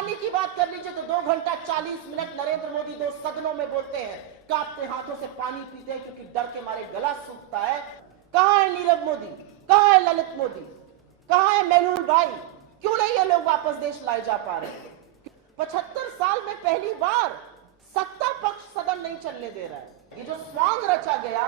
अडानी की बात कर लीजिए तो 2 घंटा 40 मिनट नरेंद्र मोदी 2 सदनों में बोलते हैं, कांपते हाथों से पानी पीते हैं क्योंकि डर के मारे गला सूखता है। कहां है नीरव मोदी, कहां है ललित मोदी, कहां है मेहुल भाई? क्यों नहीं ये लोग वापस देश लाए जा पा रहे? 75 साल में पहली बार सत्ता पक्ष सदन नहीं चलने दे रहा है। ये जो स्वांग रचा गया,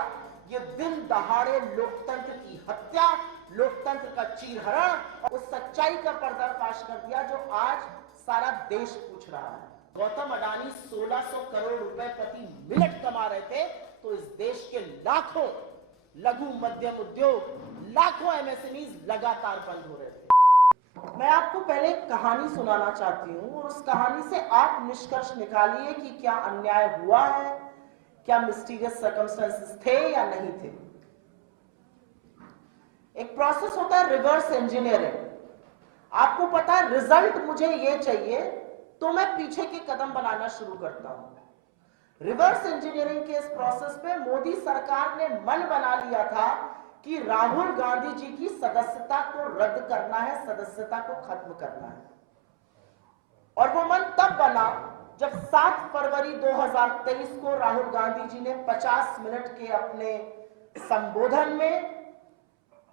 ये दिन दहाड़े लोकतंत्र की हत्या, लोकतंत्र का चीरहरण और उस सच्चाई का पर्दाफाश कर दिया जो आज सारा देश पूछ रहा है। गौतम अडानी 1600 करोड़ रुपए प्रति मिनट कमा रहे थे तो इस देश के लाखों लघु मध्यम उद्योग, लाखों एमएसएमईज लगातार बंद हो रहे थे। मैं आपको पहले एक कहानी सुनाना चाहती हूं और उस कहानी से आप निष्कर्ष निकालिए कि क्या अन्याय हुआ है, क्या मिस्टीरियस सर्कमस्टेंसेस थे या नहीं थे। एक प्रोसेस होता है रिवर्स इंजीनियरिंग। आपको पता है रिजल्ट मुझे ये चाहिए तो मैं पीछे के कदम बनाना शुरू करता हूं। रिवर्स इंजीनियरिंग के इस प्रोसेस पे मोदी सरकार ने मन बना लिया था कि राहुल गांधी जी की सदस्यता को रद्द करना है, सदस्यता को खत्म करना है। और वो मन तब बना जब 7 फरवरी 2023 को राहुल गांधी जी ने 50 मिनट के अपने संबोधन में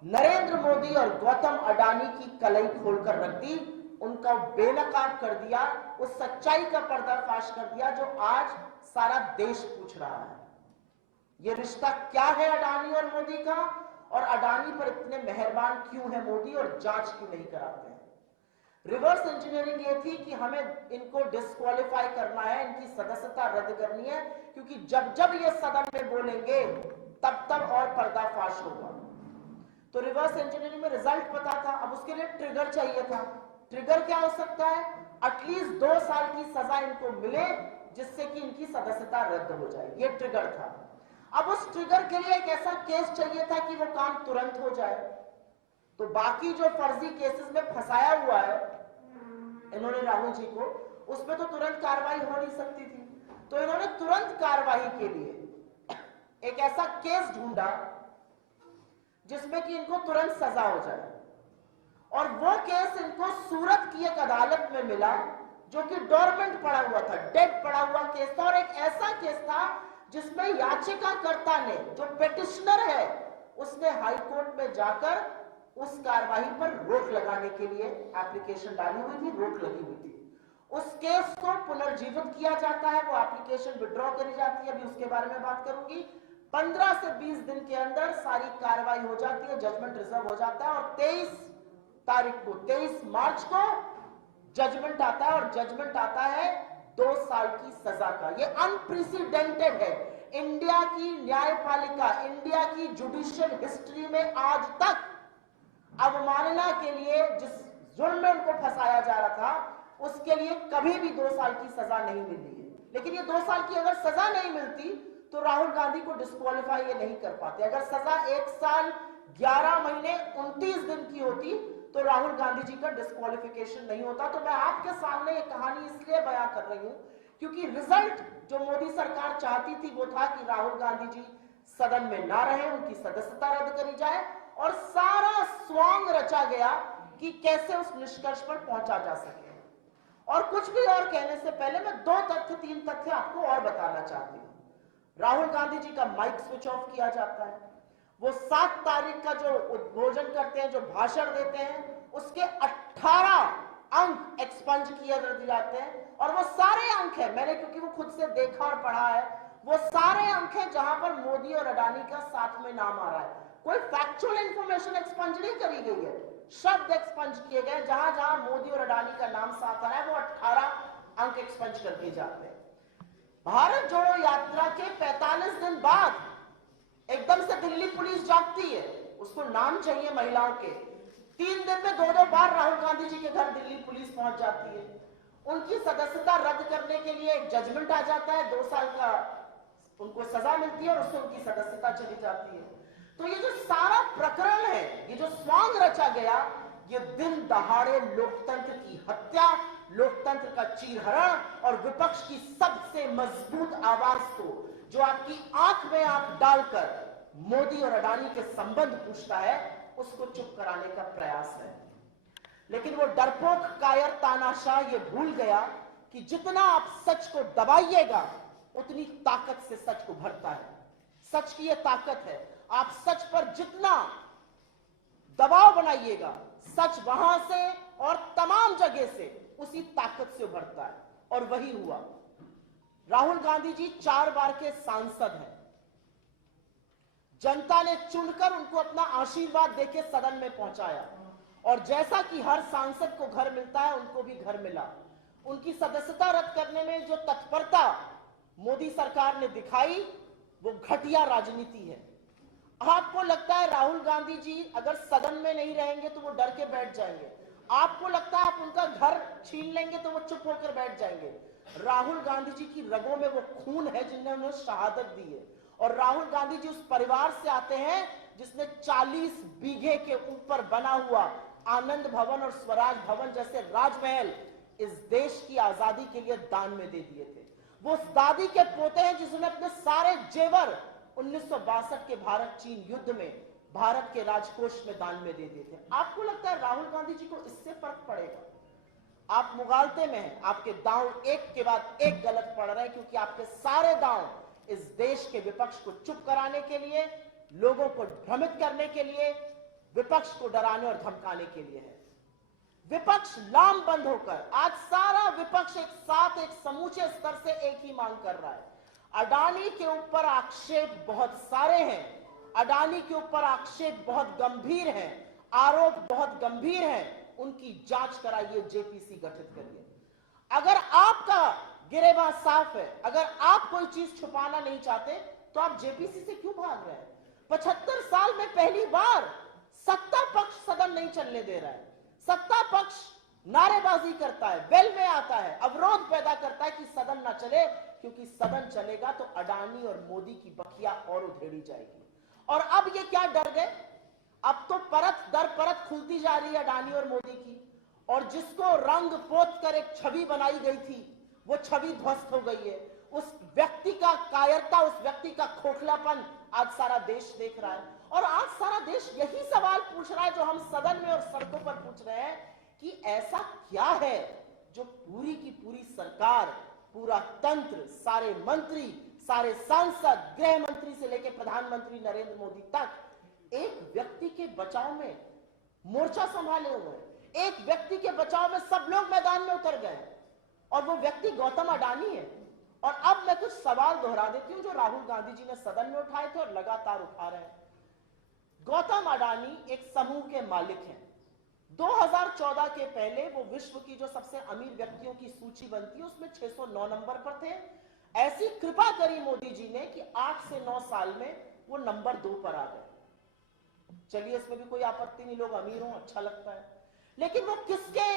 नरेंद्र मोदी और गौतम अडानी की कलई खोलकर रख दी, उनका बेनकाब कर दिया, उस सच्चाई का पर्दाफाश कर दिया जो आज सारा देश पूछ रहा है। यह रिश्ता क्या है अडानी और मोदी का, और अडानी पर इतने मेहरबान क्यों है मोदी और जांच क्यों नहीं कराते हैं। रिवर्स इंजीनियरिंग ये थी कि हमें इनको डिस्क्वालीफाई करना है, इनकी सदस्यता रद्द करनी है, क्योंकि जब जब ये सदन में बोलेंगे तब तब और पर्दाफाश होगा। तो रिवर्स इंजीनियरिंग में रिजल्ट पता था, अब उसके लिए ट्रिगर चाहिए था। ट्रिगर क्या हो सकता है? एटलीस्ट 2 साल की सजा इनको मिले जिससे कि इनकी सदस्यता रद्द हो जाए, ये ट्रिगर था। अब उस ट्रिगर के लिए एक ऐसा केस चाहिए था कि वो काम तुरंत हो जाए। तो बाकी जो फर्जी केसेस में फंसाया हुआ है इन्होंने राहुल जी को, उसमें तो तुरंत कार्रवाई हो नहीं सकती थी। तो इन्होंने तुरंत कार्रवाई के लिए एक ऐसा केस ढूंढा जिसमें कि इनको तुरंत सजा हो जाए। और वो केस इनको सूरत की एक अदालत में मिला जो कि डोरमेंट पड़ा हुआ था, डेड पड़ा हुआ केस था। और एक ऐसा केस था जिसमें याचिकाकर्ता ने, जो पेटिशनर है, उसने हाई कोर्ट में जाकर उस कार्रवाई पर रोक लगाने के लिए एप्लीकेशन डाली हुई थी, रोक लगी हुई थी। उस केस को पुनर्जीवित किया जाता है, वो एप्लीकेशन विड्रॉ करी जाती है, अभी उसके बारे में बात करूंगी। 15 से 20 दिन के अंदर सारी कार्रवाई हो जाती है, जजमेंट रिजर्व हो जाता है और 23 मार्च को जजमेंट आता है। और जजमेंट आता है 2 साल की सजा का। ये अनप्रेसिडेंटेड है इंडिया की न्यायपालिका, इंडिया की जुडिशियल हिस्ट्री में आज तक अवमानना के लिए जिस जुर्म में उनको फंसाया जा रहा था उसके लिए कभी भी 2 साल की सजा नहीं मिली है। लेकिन ये 2 साल की अगर सजा नहीं मिलती तो राहुल गांधी को डिस्क्वालीफाई ये नहीं कर पाते। अगर सजा 1 साल 11 महीने 29 दिन की होती तो राहुल गांधी जी का डिस्क्वालिफिकेशन नहीं होता। तो मैं आपके सामने ये कहानी इसलिए बयां कर रही हूं क्योंकि रिजल्ट जो मोदी सरकार चाहती थी वो था कि राहुल गांधी जी सदन में ना रहे, उनकी सदस्यता रद्द करी जाए, और सारा स्वांग रचा गया कि कैसे उस निष्कर्ष पर पहुंचा जा सके। और कुछ भी और कहने से पहले मैं 3 तथ्य आपको और बताना चाहती हूं। राहुल गांधी जी का माइक स्विच ऑफ किया जाता है। वो 7 तारीख का जो उद्बोधन करते हैं, जो भाषण देते हैं, उसके 18 अंक एक्सपंज किए जाते हैं। और वो सारे अंक है, मैंने क्योंकि वो खुद से देखा और पढ़ा है, वो सारे अंक है जहां पर मोदी और अडानी का साथ में नाम आ रहा है। कोई फैक्चुअल इंफॉर्मेशन एक्सपंज नहीं करी गई है, शब्द एक्सपंज किए गए। जहां जहां मोदी और अडानी का नाम साथ आ रहा है वो 18 अंक एक्सपंज कर दिए जाते हैं। भारत जोड़ो यात्रा के 45 दिन बाद एकदम से दिल्ली पुलिस जागती है, उसको नाम चाहिए महिलाओं के। 3 दिन में 2-2 बार राहुल गांधी जी के घर दिल्ली पुलिस पहुंच जाती है। उनकी सदस्यता रद्द करने के लिए एक जजमेंट आ जाता है, 2 साल का उनको सजा मिलती है और उससे उनकी सदस्यता चली जाती है। तो ये जो सारा प्रकरण है, ये जो स्वांग रचा गया, ये दिन दहाड़े लोकतंत्र की हत्या, लोकतंत्र का चीरहरण और विपक्ष की सबसे मजबूत आवाज को, जो आपकी आंख में आंख डालकर मोदी और अडानी के संबंध पूछता है, उसको चुप कराने का प्रयास है। लेकिन वो डरपोक कायर तानाशाह ये भूल गया कि जितना आप सच को दबाइएगा उतनी ताकत से सच उभरता है। सच की ये ताकत है, आप सच पर जितना दबाव बनाइएगा सच वहां से और तमाम जगह से उसी ताकत से उभरता है। और वही हुआ। राहुल गांधी जी 4 बार के सांसद हैं। जनता ने चुनकर उनको अपना आशीर्वाद देके सदन में पहुंचाया और जैसा कि हर सांसद को घर मिलता है उनको भी घर मिला। उनकी सदस्यता रद्द करने में जो तत्परता मोदी सरकार ने दिखाई वो घटिया राजनीति है। आपको लगता है राहुल गांधी जी अगर सदन में नहीं रहेंगे तो वो डर के बैठ जाएंगे, आपको लगता है आप उनका घर छीन लेंगे तो वो चुप होकर बैठ जाएंगे। राहुल गांधी जी की रगों में वो खून है जिन्होंने उन्हें शहादत दी है। और राहुल गांधी जी उस परिवार से आते हैं जिसने 40 बीघे के ऊपर बना हुआ आनंद भवन और स्वराज भवन जैसे राजमहल इस देश की आजादी के लिए दान में दे दिए थे। वो उस दादी के पोते हैं जिसने अपने सारे जेवर 1962 के भारत चीन युद्ध में भारत के राजकोष में दान में दे दिए थे। आपको लगता है राहुल गांधी जी को इससे फर्क पड़ेगा? आप मुगालते में हैं, आपके दांव एक के बाद एक गलत पड़ रहे हैं क्योंकि आपके सारे दांव इस देश के विपक्ष को चुप कराने के लिए, लोगों को भ्रमित करने के लिए, विपक्ष को डराने और धमकाने के लिए है। विपक्ष लामबंद होकर आज सारा विपक्ष एक साथ एक समूचे स्तर से एक ही मांग कर रहा है। अडानी के ऊपर आक्षेप बहुत सारे हैं, अडानी के ऊपर आक्षेप बहुत गंभीर हैं, आरोप बहुत गंभीर हैं, उनकी जांच कराइए, जेपीसी गठित करिए। अगर आपका गिरेबान साफ है, अगर आप कोई चीज छुपाना नहीं चाहते तो आप जेपीसी से क्यों भाग रहे हैं? 75 साल में पहली बार सत्ता पक्ष सदन नहीं चलने दे रहा है। सत्ता पक्ष नारेबाजी करता है, बेल में आता है, अवरोध पैदा करता है कि सदन ना चले, क्योंकि सदन चलेगा तो अडानी और मोदी की बखिया और उधेड़ी जाएगी। और अब ये क्या डर गए? अब तो परत दर परत खुलती जा रही है अडानी और मोदी की, और जिसको रंग पोत कर एक छवि बनाई गई थी वो छवि ध्वस्त हो गई है। उस व्यक्ति का कायरता, उस व्यक्ति का खोखलापन आज सारा देश देख रहा है। और आज सारा देश यही सवाल पूछ रहा है जो हम सदन में और सड़कों पर पूछ रहे हैं कि ऐसा क्या है जो पूरी की पूरी सरकार, पूरा तंत्र, सारे मंत्री, सारे सांसद, गृह मंत्री से लेकर प्रधानमंत्री नरेंद्र मोदी तक एक व्यक्ति के बचाव में मोर्चा संभाले हुए हैं। एक व्यक्ति के बचाव में सब लोग मैदान में उतर गए और वो व्यक्ति गौतम अडानी है। और अब मैं कुछ सवाल दोहरा देती हूं जो राहुल गांधी जी ने सदन में उठाए थे और लगातार उठा रहे हैं। गौतम अडानी एक समूह के मालिक हैं। 2014 के पहले वो विश्व की जो सबसे अमीर व्यक्तियों की सूची बनती है उसमें 609 नंबर पर थे। ऐसी कृपा करी मोदी जी ने कि 8 से 9 साल में वो नंबर 2 पर आ गए। चलिए, इसमें भी कोई आपत्ति नहीं, लोग अमीर हों, अच्छा लगता है। लेकिन वो किसके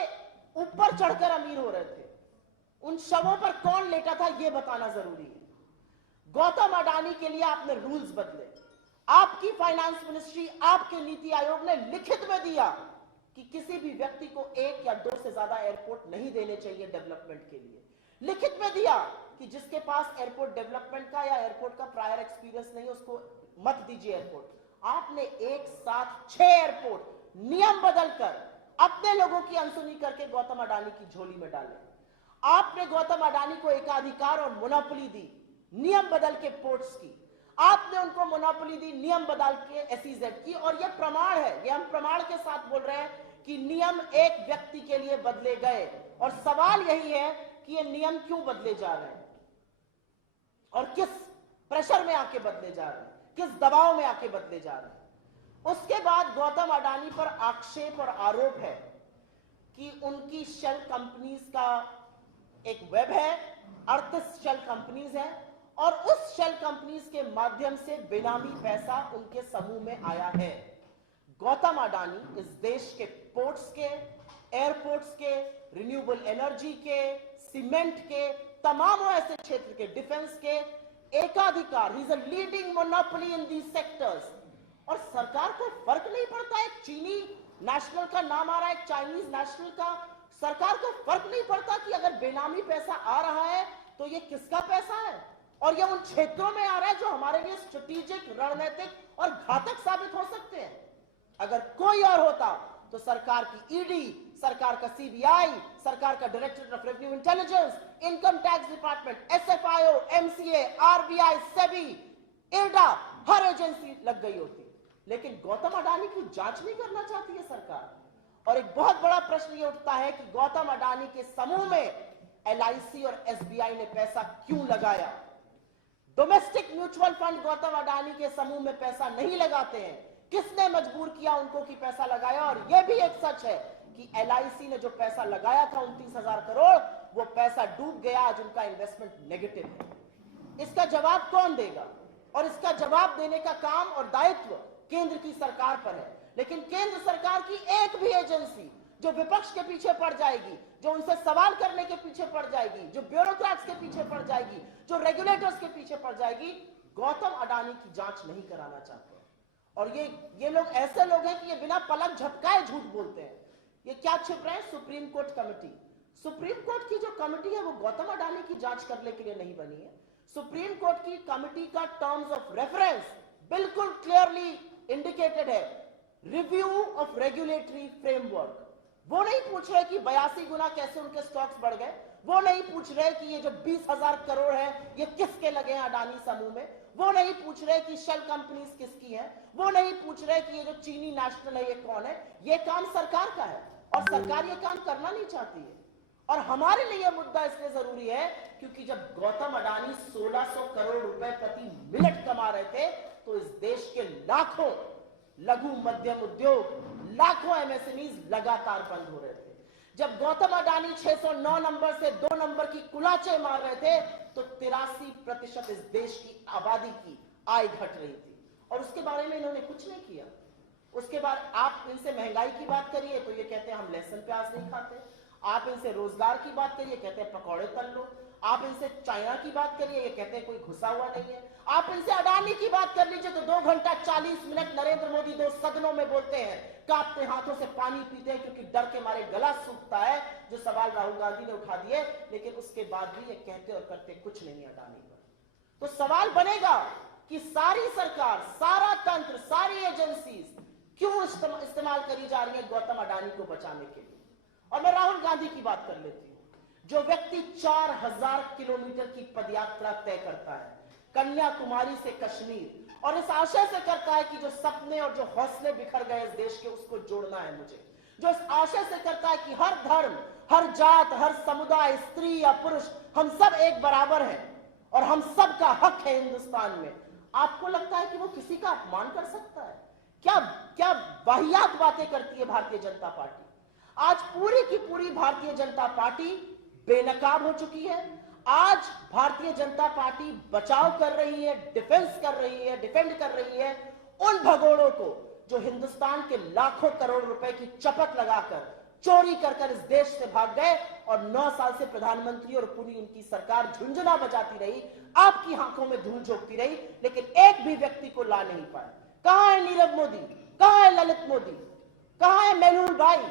ऊपर चढ़कर अमीर हो रहे थे? उन शवों पर कौन लेटा था यह बताना जरूरी है। गौतम अडानी के लिए आपने रूल्स बदले। आपकी फाइनेंस मिनिस्ट्री, आपके नीति आयोग ने लिखित में दिया कि किसी भी व्यक्ति को 1 या 2 से ज्यादा एयरपोर्ट नहीं देने चाहिए डेवलपमेंट के लिए। लिखित में दिया कि जिसके पास एयरपोर्ट डेवलपमेंट का या एयरपोर्ट का प्रायर एक्सपीरियंस नहीं उसको मत दीजिए एयरपोर्ट। आपने एक साथ 6 एयरपोर्ट नियम बदलकर अपने लोगों की अनसुनी करके गौतम अडानी की झोली में डाले। आपने गौतम अडानी को एकाधिकार और मोनोपोली दी नियम बदल के पोर्ट्स की। आपने उनको मोनोपोली दी नियम बदल के एसईजेड की। और यह प्रमाण है, यह हम प्रमाण के साथ बोल रहे हैं कि नियम एक व्यक्ति के लिए बदले गए। और सवाल यही है कि ये नियम क्यों बदले जा रहे हैं और किस प्रेशर में आके बदले जा रहे हैं, किस दबाव में आके बदले जा रहे हैं। उसके बाद गौतम अडानी पर आक्षेप और आरोप है कि उनकी शेल कंपनीज का एक वेब है, 38 शेल कंपनीज हैं और उस शेल कंपनीज के माध्यम से बेनामी पैसा उनके समूह में आया है। गौतम अडानी इस देश के पोर्ट्स के, एयरपोर्ट्स के, रिन्यूएबल एनर्जी के, सीमेंट के, तमाम ऐसे क्षेत्र के, डिफेंस के एकाधिकार, he is a leading monopoly in these sectors. और सरकार को फर्क नहीं पड़ता है, चीनी नेशनल का नाम आ रहा है, चाइनीज नेशनल का। सरकार को फर्क नहीं पड़ता कि अगर बेनामी पैसा आ रहा है तो ये किसका पैसा है और ये उन क्षेत्रों में आ रहा है जो हमारे लिए स्ट्रेटेजिक, रणनीतिक और घातक साबित हो सकते हैं। अगर कोई और होता तो सरकार की ईडी, सरकार का सीबीआई, सरकार का directorate of revenue intelligence, income tax department, SFIO, MCA, RBI, SEBI, IRDA, her agency लग गई होती, लेकिन गौतम अडानी की जांच नहीं करना चाहती है सरकार। और एक बहुत बड़ा प्रश्न ये उठता है कि गौतम अडानी के समूह में एलआईसी और एसबीआई ने पैसा क्यों लगाया। Domestic mutual fund Gautam Adani के समूह में पैसा नहीं लगाते हैं, किसने मजबूर किया उनको कि पैसा लगाया। और यह भी एक सच है कि एलआईसी ने जो पैसा लगाया था 29,000 करोड़, वो पैसा डूब गया, आज उनका इन्वेस्टमेंट नेगेटिव है। इसका जवाब कौन देगा? और इसका जवाब देने का काम और दायित्व केंद्र की सरकार पर है। लेकिन केंद्र सरकार की एक भी एजेंसी जो विपक्ष के पीछे पड़ जाएगी, जो उनसे सवाल करने के पीछे पड़ जाएगी, जो ब्यूरोक्रेट्स के पीछे पड़ जाएगी, जो रेगुलेटर्स के पीछे पड़ जाएगी, गौतम अडानी की जांच नहीं कराना चाहते। और ये लोग ऐसे लोग हैं कि ये बिना पलक झपकाए झूठ बोलते हैं। ये क्या छिप रहे हैं? Supreme court committee. Supreme court की जो कमेटी है वो गौतम अडानी की जांच करने के लिए नहीं बनी है। सुप्रीम कोर्ट की कमेटी का टर्म्स ऑफ रेफरेंस बिल्कुल क्लियरली इंडिकेटेड है, रिव्यू ऑफ रेगुलेटरी फ्रेमवर्क। वो नहीं पूछ रहे कि 82 गुना कैसे उनके स्टॉक्स बढ़ गए, वो नहीं पूछ रहे कि ये जो 20,000 करोड़ है ये किसके लगे हैं अडानी समूह में, वो नहीं पूछ रहे कि शेल कंपनीज किसकी हैं, वो नहीं पूछ रहे कि ये जो चीनी नेशनल है ये कौन है। ये काम सरकार का है और सरकार ये काम करना नहीं चाहती है। और हमारे लिए मुद्दा इसलिए जरूरी है क्योंकि जब गौतम अडानी 1600 करोड़ रुपए प्रति मिनट कमा रहे थे तो इस देश के लाखों लघु मध्यम उद्योग, लाखों एमएसएमईज लगातार बंद हो रहे थे। जब गौतम अडानी 609 नंबर से 2 नंबर की कुलाचे मार रहे थे तो 83% इस देश की आबादी की आय घट रही थी और उसके बारे में इन्होंने कुछ नहीं किया। उसके बाद आप इनसे महंगाई की बात करिए तो ये कहते हैं हम लहसुन प्याज नहीं खाते। आप इनसे रोजगार की बात करिए, कहते हैं पकौड़े तल लो। आप इनसे चाइना की बात करिए, ये कहते हैं कोई घुसा हुआ नहीं है। आप इनसे अडानी की बात कर लीजिए तो 2 घंटा 40 मिनट नरेंद्र मोदी 2 सदनों में बोलते हैं, कांपते हाथों से पानी पीते हैं क्योंकि डर के मारे गला सूखता है। जो सवाल राहुल गांधी ने उठा दिए, लेकिन उसके बाद भी ये कहते और करते कुछ नहीं है अडानी पर। तो सवाल बनेगा कि सारी सरकार, सारा तंत्र, सारी एजेंसीज क्यों इस्तेमाल करी जा रही है गौतम अडानी को बचाने के लिए। और मैं राहुल गांधी की बात कर लेती हूं, जो व्यक्ति 4000 किलोमीटर की पदयात्रा तय करता है कन्याकुमारी से कश्मीर, और इस आशय से करता है कि जो सपने और जो हौसले बिखर गए इस देश के उसको जोड़ना है मुझे, जो इस आशय से करता है कि हर धर्म, हर जात, हर समुदाय, स्त्री या पुरुष, हम सब एक बराबर हैं और हम सब का हक है हिंदुस्तान में। आपको लगता है कि वो किसी का अपमान कर सकता है? क्या वाहियात बातें करती है भारतीय जनता पार्टी। आज पूरी की पूरी भारतीय जनता पार्टी बेनकाब हो चुकी है। आज भारतीय जनता पार्टी बचाव कर रही है, डिफेंस कर रही है, डिफेंड कर रही है उन भगोड़ों को जो हिंदुस्तान के लाखों करोड़ रुपए की चपत लगाकर चोरी कर इस देश से भाग गए और 9 साल से प्रधानमंत्री और पूरी उनकी सरकार झुंझुना बजाती रही, आपकी आंखों में धूल झोंकती रही, लेकिन एक भी व्यक्ति को ला नहीं पाए। कहां है नीरव मोदी, कहां है ललित मोदी, कहां है मेहुल भाई?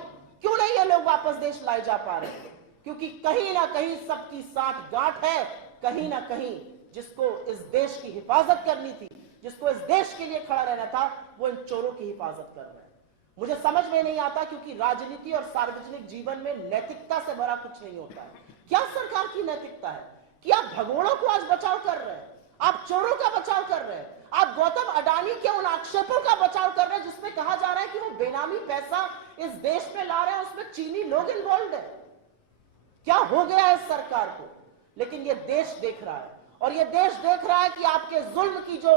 क्यों नहीं ये लोग वापस देश लाए जा पा रहे हैं? क्योंकि कहीं ना कहीं सबकी साठ गांठ है, कहीं ना कहीं जिसको इस देश की हिफाजत करनी थी, जिसको इस देश के लिए खड़ा रहना था, वो इन चोरों की हिफाजत कर रहे हैं। मुझे समझ में नहीं आता क्योंकि राजनीति और सार्वजनिक जीवन में नैतिकता से भरा कुछ नहीं होता है। क्या सरकार की नैतिकता है कि आप भगोड़ों को आज बचाव कर रहे हैं, आप चोरों का बचाव कर रहे हैं, आप गौतम अडानी के उन आक्षेपों का बचाव कर रहे हैं जिसमें कहा जा रहा है कि वो बेनामी पैसा इस देश में ला रहे हैं, उसमें चीनी लोग इन्वॉल्व है। क्या हो गया है इस सरकार को? लेकिन ये देश देख रहा है और ये देश देख रहा है कि आपके जुल्म की जो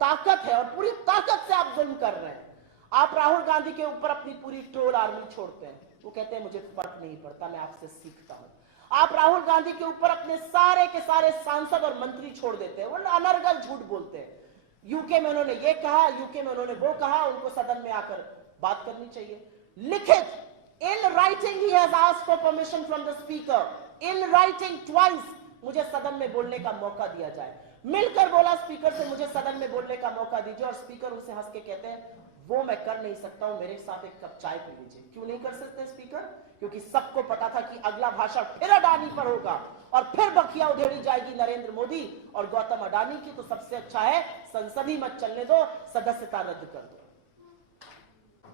ताकत है और पूरी ताकत से आप जुल्म कर रहे हैं। आप राहुल गांधी के ऊपर अपनी पूरी ट्रोल आर्मी छोड़ते हैं, वो कहते हैं मुझे फर्क नहीं पड़ता, मैं आपसे सीखता हूं। आप राहुल गांधी के ऊपर अपने सारे के सारे सांसद और मंत्री छोड़ देते हैं, वो अनर्गल झूठ बोलते हैं। यूके में उन्होंने ये कहा, यूके में उन्होंने वो कहा, उनको सदन में आकर बात करनी चाहिए। लिखित in writing he has asked for permission from the speaker, in writing twice, मुझे सदन में बोलने का मौका दिया जाए। मिलकर बोला स्पीकर से मुझे सदन में बोलने का मौका दीजिए, और स्पीकर उसे हंस के कहते हैं वो मैं कर नहीं सकता हूं, मेरे साथ एक कप चाय पी लीजिए। क्यों नहीं कर सकते स्पीकर? क्योंकि सबको पता था कि अगला भाषण फिर अडानी पर होगा और फिर बखिया उधेड़ी जाएगी नरेंद्र मोदी और गौतम अडानी की। तो सबसे अच्छा है संसद ही मत चलने दो, सदस्यता रद्द कर दो।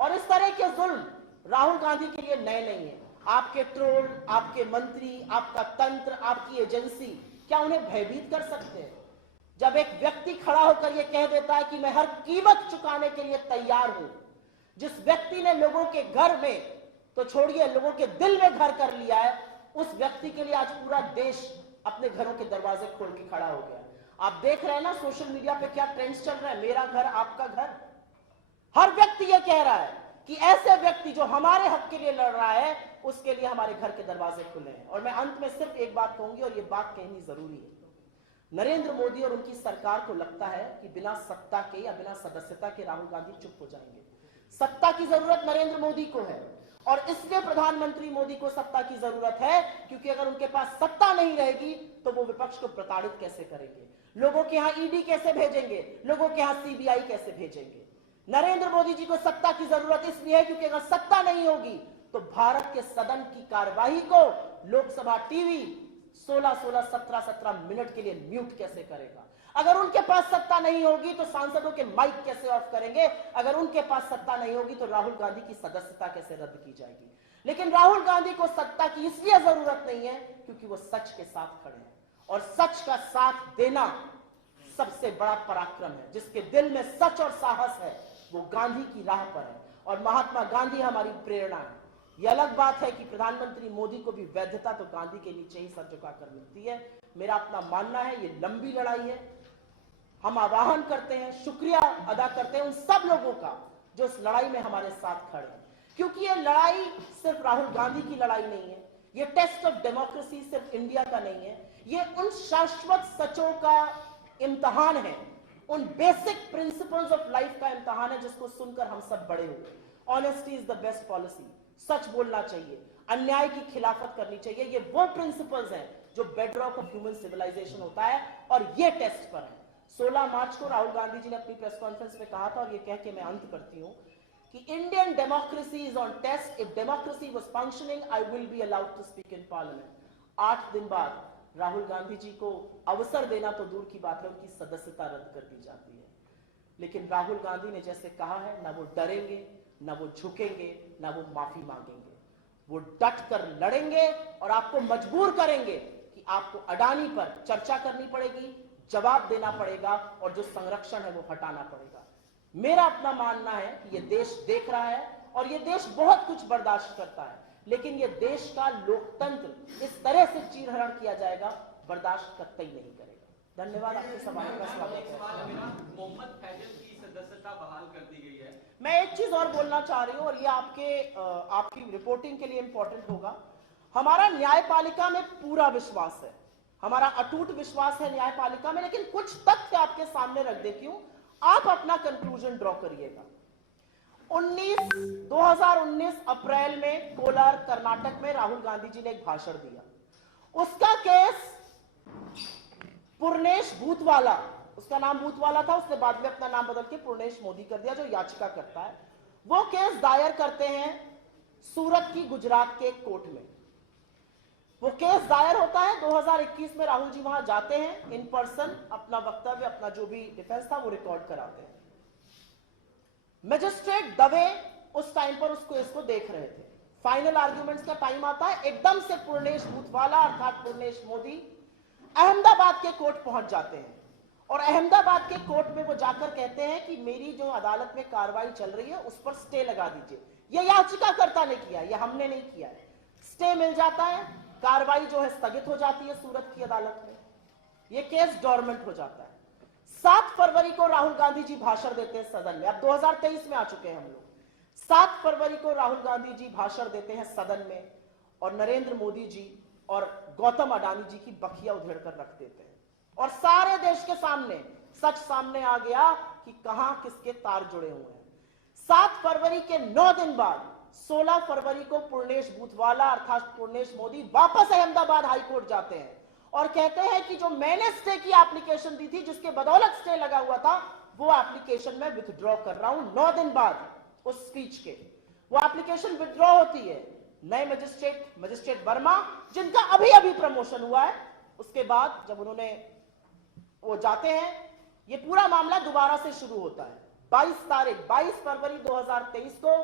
और इस तरह के जुल्म राहुल गांधी के लिए नए नहीं है। आपके ट्रोल, आपके मंत्री, आपका तंत्र, आपकी एजेंसी क्या उन्हें भयभीत कर सकते हैं? जब एक व्यक्ति खड़ा होकर यह कह देता है कि मैं हर कीमत चुकाने के लिए तैयार हूं, जिस व्यक्ति ने लोगों के घर में तो छोड़िए लोगों के दिल में घर कर लिया है, उस व्यक्ति के लिए आज पूरा देश अपने घरों के दरवाजे खोल के खड़ा हो गया। आप देख रहे हैं ना सोशल मीडिया पे क्या ट्रेंड्स चल रहा है, मेरा घर आपका घर। हर व्यक्ति यह कह रहा है कि ऐसे व्यक्ति जो हमारे हक के लिए लड़ रहा है उसके लिए हमारे घर के दरवाजे खुले हैं। और मैं अंत में सिर्फ एक बात कहूंगी और यह बात कहनी जरूरी है। नरेंद्र मोदी और उनकी सरकार को लगता है कि बिना सत्ता के या बिना सदस्यता के राहुल गांधी चुप हो जाएंगे। सत्ता की जरूरत नरेंद्र मोदी को है और इसलिए प्रधानमंत्री मोदी को सत्ता की जरूरत है, क्योंकि अगर उनके पास सत्ता नहीं रहेगी तो वो विपक्ष को प्रताड़ित कैसे करेंगे, लोगों के यहां ईडी कैसे भेजेंगे, लोगों के यहां सीबीआई कैसे भेजेंगे। नरेंद्र मोदी जी को सत्ता की जरूरत इसलिए है क्योंकि अगर सत्ता नहीं होगी तो भारत के सदन की कार्यवाही को लोकसभा टीवी 16-16, 17-17 मिनट के लिए म्यूट कैसे करेगा। अगर उनके पास सत्ता नहीं होगी तो सांसदों के माइक कैसे ऑफ करेंगे। अगर उनके पास सत्ता नहीं होगी तो राहुल गांधी की सदस्यता कैसे रद्द की जाएगी। लेकिन राहुल गांधी को सत्ता की इसलिए जरूरत नहीं है क्योंकि वो सच के साथ खड़े हैं और सच का साथ देना सबसे बड़ा पराक्रम है। जिसके दिल में सच और साहस है वो गांधी की राह पर है और महात्मा गांधी हमारी प्रेरणा है। यह अलग बात है कि प्रधानमंत्री मोदी को भी वैधता तो गांधी के नीचे ही सर झुकाकर मिलती है। मेरा अपना मानना है ये लंबी लड़ाई है। हम आह्वान करते हैं, शुक्रिया अदा करते हैं उन सब लोगों का जो इस लड़ाई में हमारे साथ खड़े हैं, क्योंकि ये लड़ाई सिर्फ राहुल गांधी की लड़ाई नहीं है। ये टेस्ट ऑफ डेमोक्रेसी सिर्फ इंडिया का नहीं है, ये उन शाश्वत सचों का इम्तहान है, उन बेसिक प्रिंसिपल्स ऑफ लाइफ का इम्तहान है जिसको सुनकर हम सब बड़े हुए। Honesty is the best policy, सच बोलना चाहिए, अन्याय की खिलाफत करनी चाहिए। ये वो प्रिंसिपल्स हैं जो बेडरॉक ऑफ ह्यूमन सिविलाइजेशन होता है और ये टेस्ट पर है। 16 मार्च को राहुल गांधी जी ने अपनी प्रेस कॉन्फ्रेंस में कहा था और ये कह के मैं अंत करती हूं कि Indian democracy is on test. If democracy was functioning I will be allowed to speak in parliament. 8 दिन बाद राहुल गांधी जी को अवसर देना तो दूर की बात है, उनकी सदस्यता रद्द कर दी जाती है। लेकिन राहुल गांधी ने जैसे कहा है, ना वो डरेंगे, ना वो झुकेंगे, ना वो माफी मांगेंगे। वो डट कर लड़ेंगे और आपको मजबूर करेंगे कि आपको अडानी पर चर्चा करनी पड़ेगी, जवाब देना पड़ेगा और जो संरक्षण है वो हटाना पड़ेगा। मेरा अपना मानना है कि ये देश देख रहा है और ये देश बहुत कुछ बर्दाश्त करता है, लेकिन ये देश का लोकतंत्र इस तरह से चीरहरण किया जाएगा, बर्दाश्त कतई नहीं करेगा। धन्यवाद। आपके सवाल का स्वागत है। मोहम्मद फैजल की सदस्यता बहाल कर दी गई है। मैं एक चीज और बोलना चाह रही हूं और ये आपकी रिपोर्टिंग के लिए इंपॉर्टेंट होगा। हमारा न्यायपालिका में पूरा विश्वास है, हमारा अटूट विश्वास है न्यायपालिका में, लेकिन कुछ तथ्य आपके सामने रख देती हूं, आप अपना कंक्लूजन ड्रॉ करिएगा। 2019 अप्रैल में कोलार कर्नाटक में राहुल गांधी जी ने एक भाषण दिया। उसका केस पूर्णेश भूतवाला, उसका नाम भूतवाला था, उसने बाद में अपना नाम बदल के पूर्णेश मोदी कर दिया, जो याचिका करता है, वो केस दायर करते हैं सूरत की गुजरात के एक कोर्ट में। वो केस दायर होता है 2021 में। राहुल जी वहां जाते हैं इन पर्सन, अपना वक्तव्य, अपना जो भी डिफेंस था वो रिकॉर्ड कराते हैं। मजिस्ट्रेट दवे उस टाइम पर उस केस को देख रहे थे। फाइनल आर्ग्यूमेंट्स का टाइम आता है, एकदम से पूर्णेश भूतवाला अर्थात पूर्णेश मोदी अहमदाबाद के कोर्ट पहुंच जाते हैं और अहमदाबाद के कोर्ट में वो जाकर कहते हैं कि मेरी जो अदालत में कार्रवाई चल रही है उस पर स्टे लगा दीजिए। यह याचिकाकर्ता ने किया, यह हमने नहीं किया है। स्टे मिल जाता है, कार्रवाई जो है स्थगित हो जाती है सूरत की अदालत में, यह केस डॉर्मेंट हो जाता है। 7 फरवरी को राहुल गांधी जी भाषण देते हैं सदन में। अब 2023 में आ चुके हैं हम लोग। 7 फरवरी को राहुल गांधी जी भाषण देते हैं सदन में और नरेंद्र मोदी जी और गौतम अडानी जी की बखिया उधेड़ कर रख देते हैं और सारे देश के सामने सच सामने आ गया कि कहां किसके तार जुड़े हुए हैं। 7 फरवरी के 9 दिन बाद 16 फरवरी को पूर्णेश भूतवाला अर्थात पूर्णेश मोदी वापस अहमदाबाद हाईकोर्ट जाते हैं और कहते हैं कि जो मैंने स्टे की एप्लीकेशन दी थी, जिसके बदौलत स्टे लगा हुआ था, वो एप्लीकेशन में विथड्रॉ कर रहा हूं। 9 दिन बाद उस स्पीच के वो एप्लीकेशन विथड्रॉ होती है। नए मजिस्ट्रेट वर्मा, जिनका अभी अभी प्रमोशन हुआ है, उसके बाद जब उन्होंने वो जाते हैं, ये पूरा मामला दोबारा से शुरू होता है। 22 फरवरी 2023 को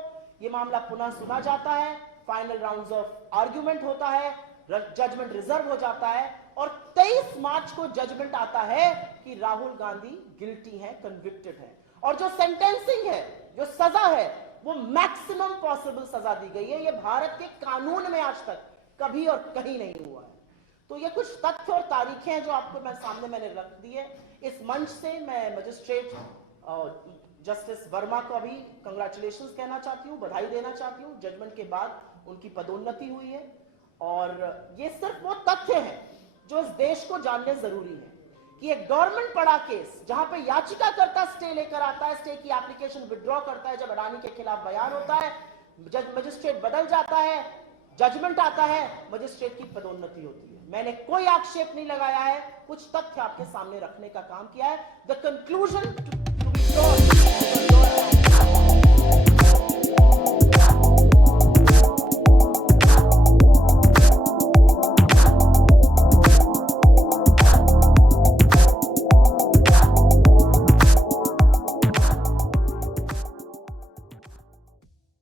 ये मामला पुनः सुना जाता है। फाइनल राउंड्स ऑफ आर्ग्यूमेंट होता है, जजमेंट रिजर्व हो जाता है और 23 मार्च को जजमेंट आता है कि राहुल गांधी गिल्टी है, कन्विक्टेड है। और जो सेंटेंसिंग है, जो सजा है, वो मैक्सिमम पॉसिबल सजा दी गई है। ये भारत के कानून में आज तक कभी और कहीं नहीं हुआ है। तो ये कुछ तथ्य और तारीखें हैं जो आपको मैंने रख दी है। इस मंच से मैं मजिस्ट्रेट जस्टिस वर्मा को अभी कंग्रेचुलेशंस कहना चाहती हूँ, बधाई देना चाहती हूँ। जजमेंट के बाद उनकी पदोन्नति हुई है और ये सिर्फ वो तथ्य हैं जो इस देश को जानने जरूरी है कि एक गवर्नमेंट पड़ा केस जहां पे याचिकाकर्ता स्टे लेकर आता है, स्टे की एप्लीकेशन विड्रॉ करता है, जब अडानी के खिलाफ बयान होता है, मजिस्ट्रेट बदल जाता है, जजमेंट आता है, मजिस्ट्रेट की पदोन्नति होती है। मैंने कोई आक्षेप नहीं लगाया है, कुछ तथ्य आपके सामने रखने का काम किया है। The conclusion to be drawn